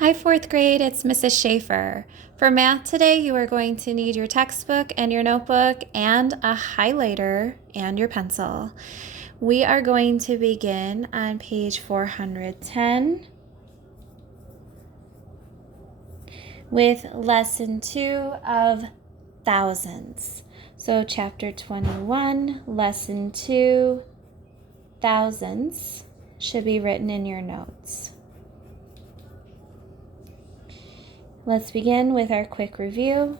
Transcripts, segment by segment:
Hi, fourth grade, it's Mrs. Schaefer. For math today, you are going to need your textbook and your notebook and a highlighter and your pencil. We are going to begin on page 410 with lesson 2 of Thousandths. So chapter 21, lesson 2, Thousandths, should be written in your notes. Let's begin with our quick review.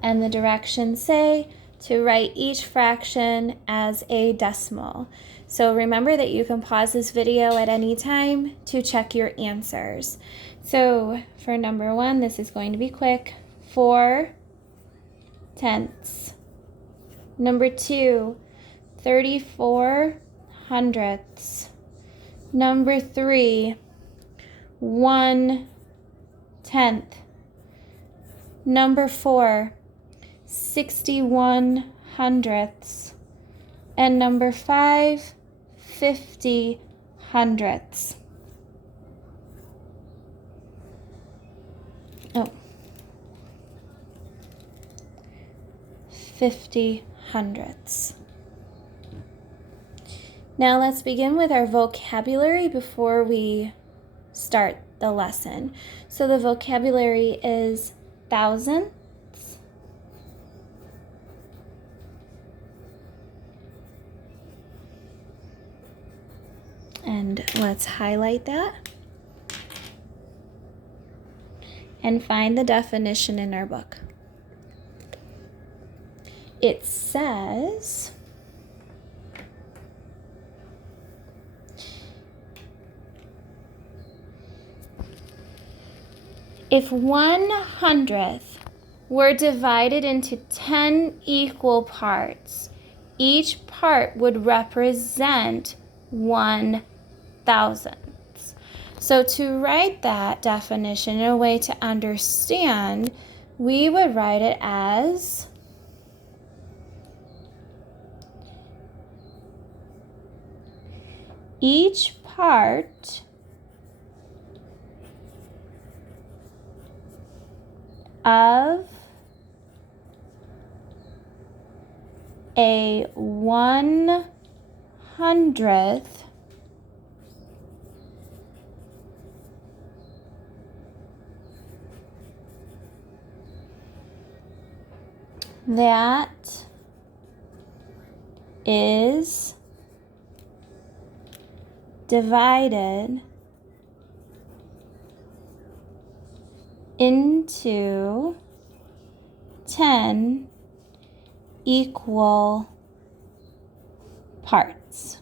And the directions say to write each fraction as a decimal. So remember that you can pause this video at any time to check your answers. So for number 1, this is going to be quick. 4/10. Number 2, 34/100. Number 3, 1/10. Number 4, 61/100. And number 5, 50/100. Oh, 50/100. Now let's begin with our vocabulary before we start the lesson. So the vocabulary is thousandths, and let's highlight that and find the definition in our book. It says if 1/100th were divided into 10 equal parts, each part would represent 1/1000th. So to write that definition in a way to understand, we would write it as each part of a 1/100th that is divided into 10 equal parts.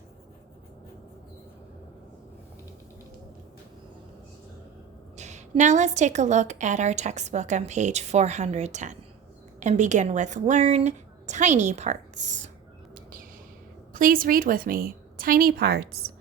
Now let's take a look at our textbook on page 410 and begin with Learn Tiny Parts. Please read with me. Tiny parts.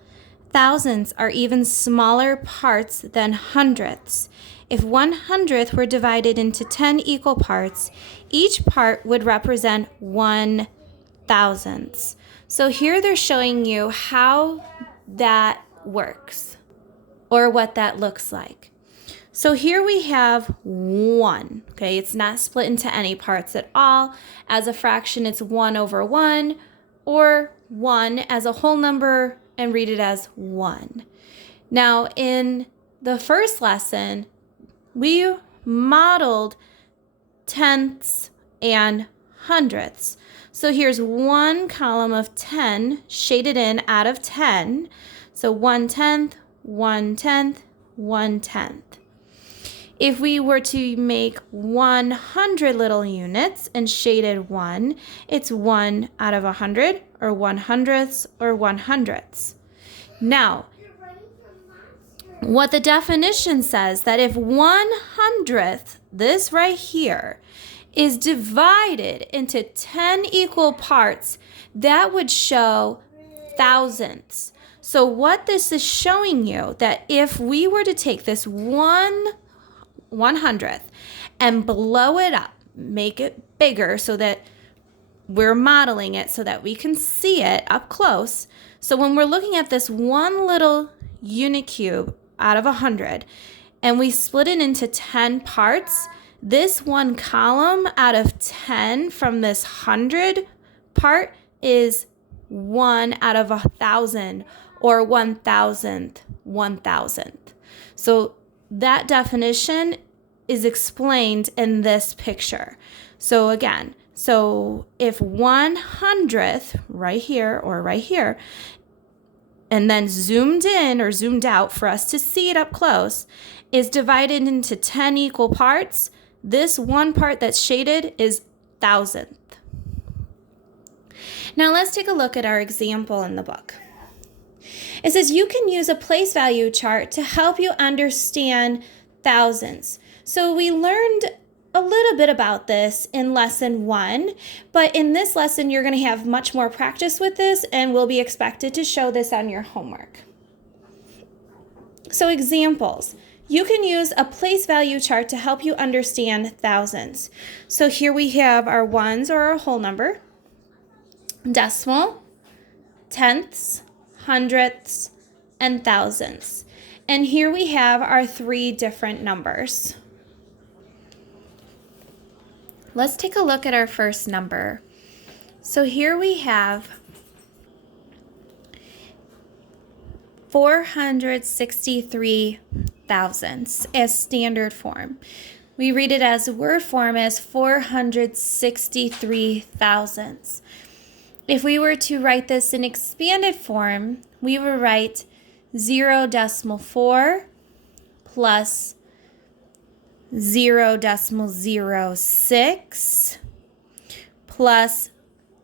Thousandths are even smaller parts than hundredths. If 1/100th were divided into 10 equal parts, each part would represent 1/1000th. So here they're showing you how that works or what that looks like. So here we have 1, okay? It's not split into any parts at all. As a fraction, it's 1/1, or 1 as a whole number and read it as 1. Now, in the first lesson, we modeled tenths and hundredths. So here's one column of 10 shaded in out of 10. So 1/10, 1/10, 1/10. If we were to make 100 little units and shaded 1, it's 1 out of 100, or 100ths, or 100ths. Now, what the definition says, that if 1/100th, this right here, is divided into 10 equal parts, that would show thousandths. So what this is showing you, that if we were to take this 1/100th and blow it up, make it bigger so that we're modeling it so that we can see it up close. So when we're looking at this one little unit cube out of 100 and we split it into 10 parts, this one column out of 10 from this 100 part is 1 out of 1,000 or 1,000th. So that definition is explained in this picture. So again, so if 100th right here or right here, and then zoomed in or zoomed out for us to see it up close, is divided into 10 equal parts, this one part that's shaded is 1,000th. Now let's take a look at our example in the book. It says you can use a place value chart to help you understand thousands. So we learned a little bit about this in lesson 1, but in this lesson you're going to have much more practice with this and will be expected to show this on your homework. So examples. You can use a place value chart to help you understand thousands. So here we have our ones or our whole number, decimal, tenths, hundredths, and thousandths. And here we have our 3 different numbers. Let's take a look at our first number. So here we have 463 thousandths as standard form. We read it as word form as 463 thousandths. If we were to write this in expanded form, we would write 0.4 plus 0.06 plus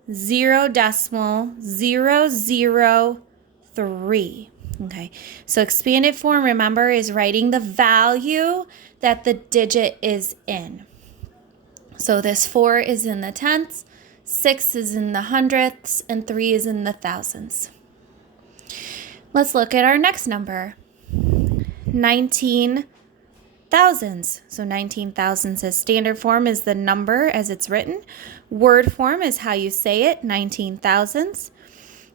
0.003. Okay, so expanded form, remember, is writing the value that the digit is in. So this 4 is in the tenths, 6 is in the hundredths, and 3 is in the thousandths. Let's look at our next number, 19 thousandths. So 19 thousandths as standard form is the number as it's written. Word form is how you say it, 19 thousandths.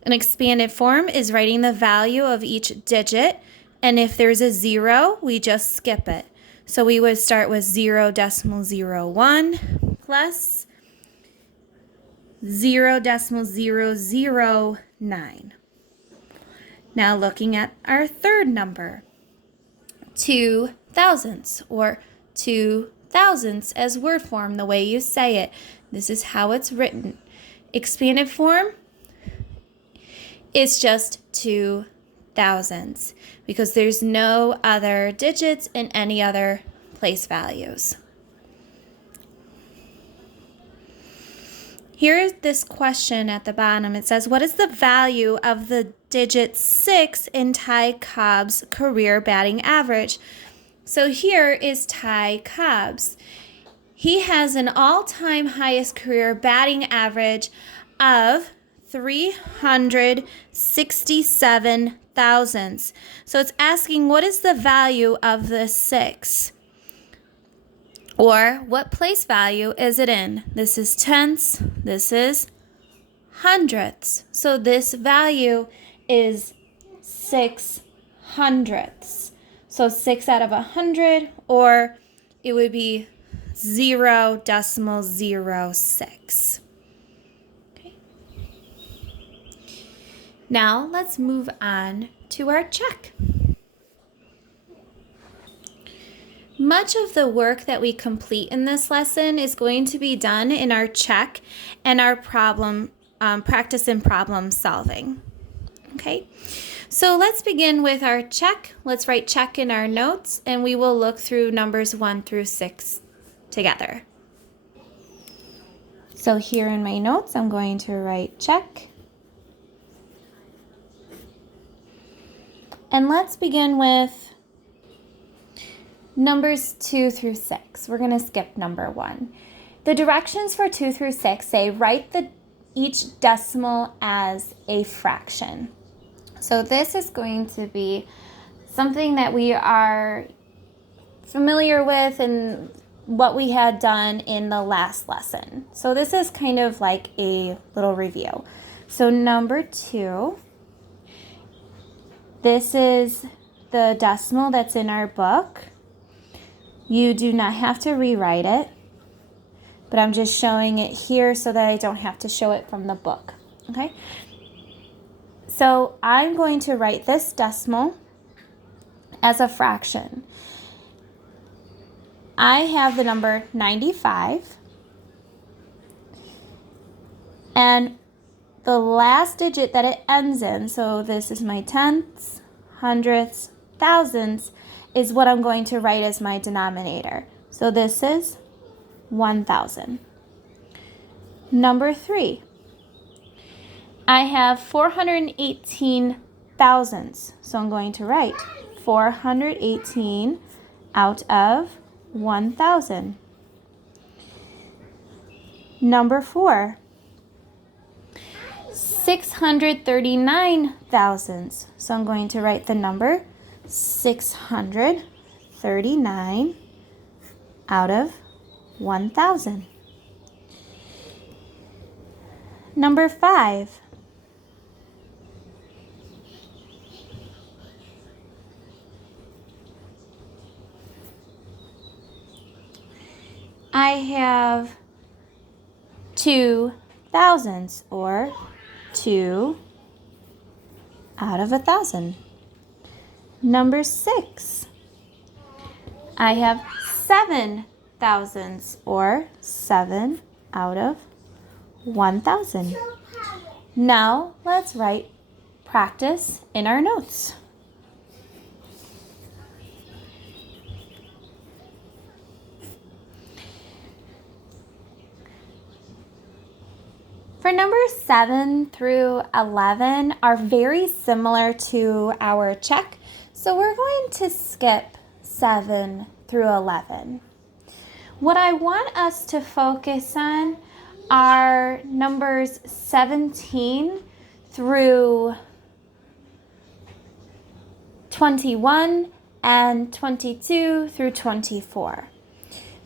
An expanded form is writing the value of each digit, and if there's a 0, we just skip it. So we would start with 0.01 plus 0.009. Now looking at our third number, 2 thousandths or 2 thousandths as word form, the way you say it. This is how it's written. Expanded form, it's just 2 thousandths because there's no other digits in any other place values. Here's this question at the bottom. It says, what is the value of the digit 6 in Ty Cobb's career batting average? So here is Ty Cobb's. He has an all-time highest career batting average of 367 thousandths. So it's asking, what is the value of the 6? Or what place value is it in? This is tenths, this is hundredths. So this value is 6 hundredths. So 6 out of 100, or it would be 0.06. Okay. Now let's move on to our check. Much of the work that we complete in this lesson is going to be done in our check and our problem practice and problem solving. Okay, so let's begin with our check. Let's write check in our notes, and we will look through numbers 1 through 6 together. So here in my notes, I'm going to write check. And let's begin with numbers 2 through 6. We're going to skip number 1. The directions for 2 through 6 say write each decimal as a fraction. So this is going to be something that we are familiar with and what we had done in the last lesson. So this is kind of like a little review. So number 2, this is the decimal that's in our book. You do not have to rewrite it, but I'm just showing it here so that I don't have to show it from the book, okay? So I'm going to write this decimal as a fraction. I have the number 95, and the last digit that it ends in, so this is my tenths, hundredths, thousandths, is what I'm going to write as my denominator. So this is 1,000. Number 3, I have 418 thousandths, so I'm going to write 418 out of 1,000. Number 4, 639 thousandths, so I'm going to write the number 639 out of 1,000. Number 5, I have 2 thousandths, or 2 out of 1,000. Number 6, I have 7 thousandths, or 7 out of 1,000. Now let's write practice in our notes. For numbers 7 through 11 are very similar to our check, so we're going to skip 7 through 11. What I want us to focus on are numbers 17 through 21 and 22 through 24.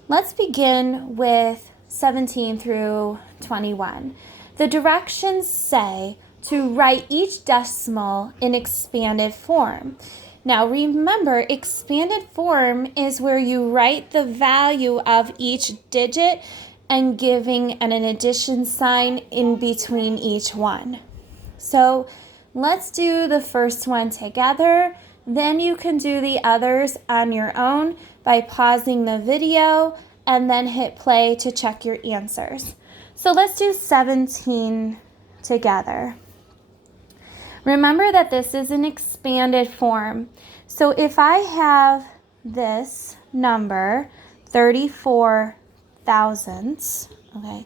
Let's begin with 17 through 21. The directions say to write each decimal in expanded form. Now remember, expanded form is where you write the value of each digit and giving an addition sign in between each one. So let's do the first one together. Then you can do the others on your own by pausing the video and then hit play to check your answers. So let's do 17 together. Remember that this is an expanded form. So if I have this number, 34 thousandths, okay.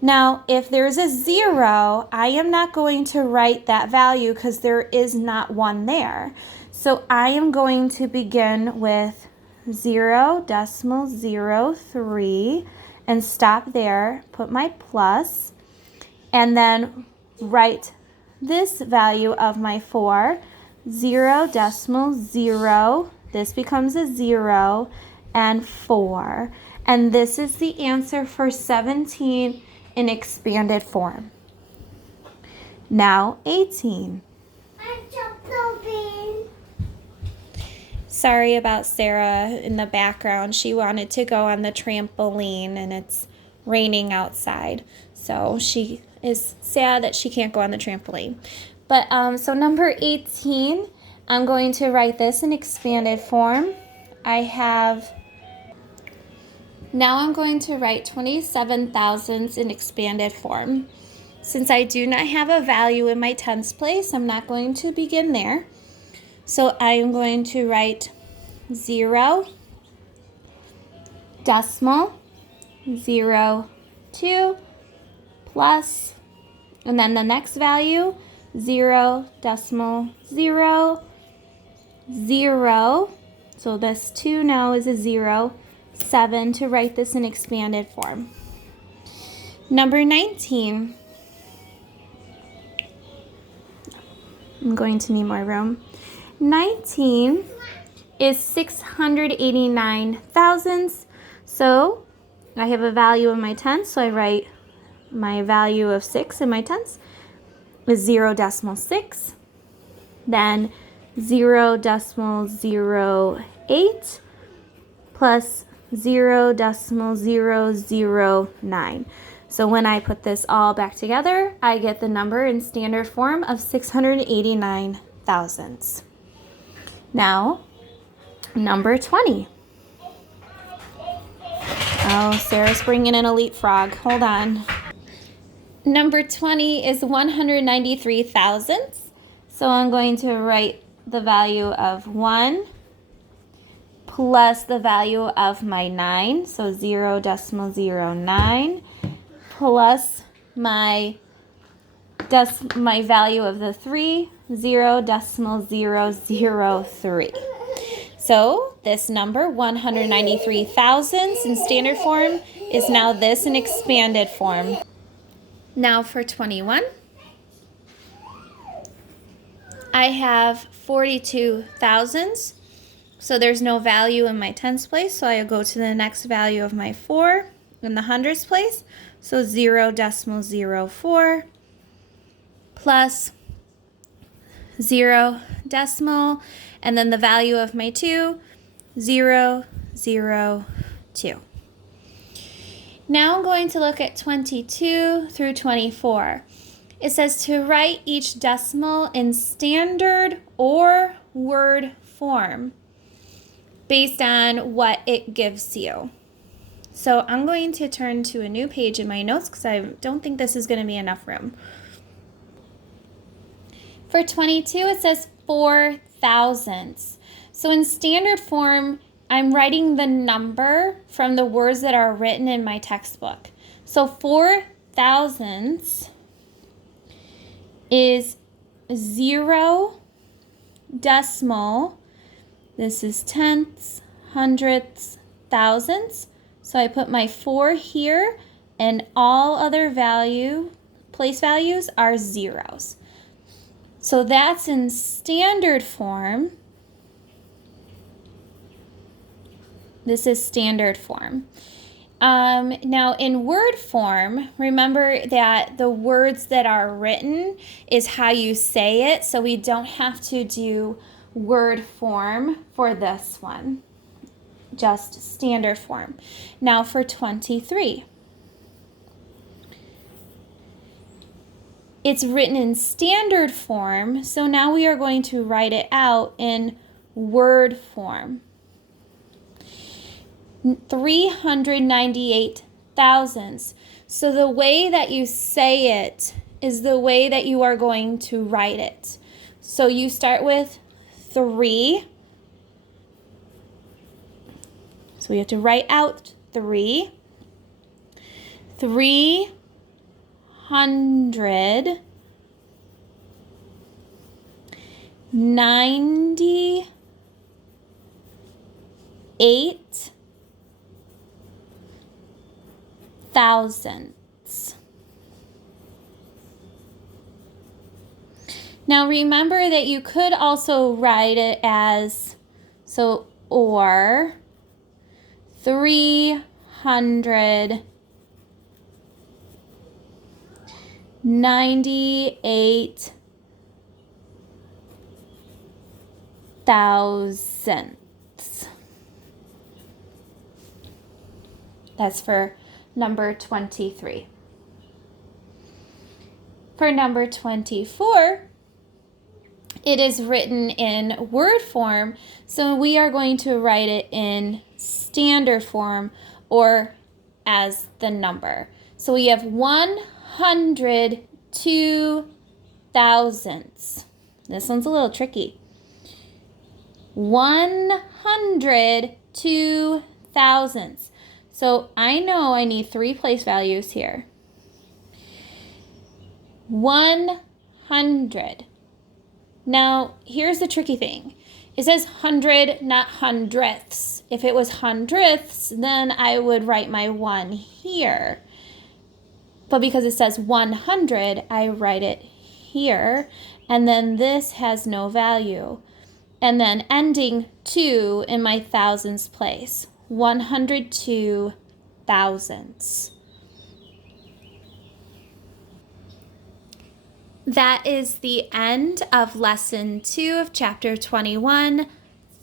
Now, if there's a 0, I am not going to write that value because there is not one there. So I am going to begin with 0.03 and stop there, put my plus, and then write this value of my 4, 0.0, this becomes a 0, and 4. And this is the answer for 17 in expanded form. Now 18. Sorry about Sarah in the background. She wanted to go on the trampoline and it's raining outside. So she is sad that she can't go on the trampoline. But so number 18, I'm going to write this in expanded form. Now I'm going to write 27 thousandths in expanded form. Since I do not have a value in my tens place, I'm not going to begin there. So I am going to write 0, decimal, 0.2, plus, and then the next value, 0.00, 0. So this 2 now is a 0, 7 to write this in expanded form. Number 19. I'm going to need more room. 19 is 689 thousandths. So I have a value in my tenths, so I write my value of 6 in my tenths is 0.6, then 0.008 plus 0.009. So when I put this all back together, I get the number in standard form of 689 thousandths. Now, number 20. Oh, Sarah's bringing in a leapfrog. Hold on. Number 20 is 193 thousandths. So I'm going to write the value of 1 plus the value of my 9, so 0.09, plus my value of the 3, 0.003. So this number, 193 thousandths in standard form, is now this in expanded form. Now for 21, I have 42 thousandths. So there's no value in my tenths place, so I go to the next value of my 4 in the hundredths place. So 0.04 plus 0 decimal, and then the value of my 2, 0.002. Now I'm going to look at 22 through 24. It says to write each decimal in standard or word form based on what it gives you. So I'm going to turn to a new page in my notes because I don't think this is going to be enough room. For 22, it says 4 thousandths. So in standard form, I'm writing the number from the words that are written in my textbook. So 4 thousandths is 0 decimal. This is tenths, hundredths, thousandths. So I put my 4 here, and all other place values are zeros. So that's in standard form. This is standard form. Now in word form, remember that the words that are written is how you say it, so we don't have to do word form for this one, just standard form. Now for 23. It's written in standard form, so now we are going to write it out in word form. 398 thousandths. So the way that you say it is the way that you are going to write it. So you start with 3. So we have to write out 3. 398 thousandths. Now remember that you could also write it as, or 398 thousandths. That's for number 23. For number 24, it is written in word form, so we are going to write it in standard form or as the number. So we have 102 thousandths. This one's a little tricky. 102 thousandths. So I know I need 3 place values here. 100. Now, here's the tricky thing. It says 100, not hundredths. If it was hundredths, then I would write my 1 here. But because it says 100, I write it here. And then this has no value. And then ending 2 in my thousandths place. 102 thousandths. That is the end of lesson 2 of chapter 21,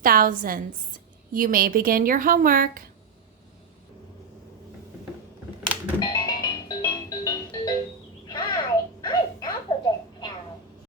thousandths. You may begin your homework.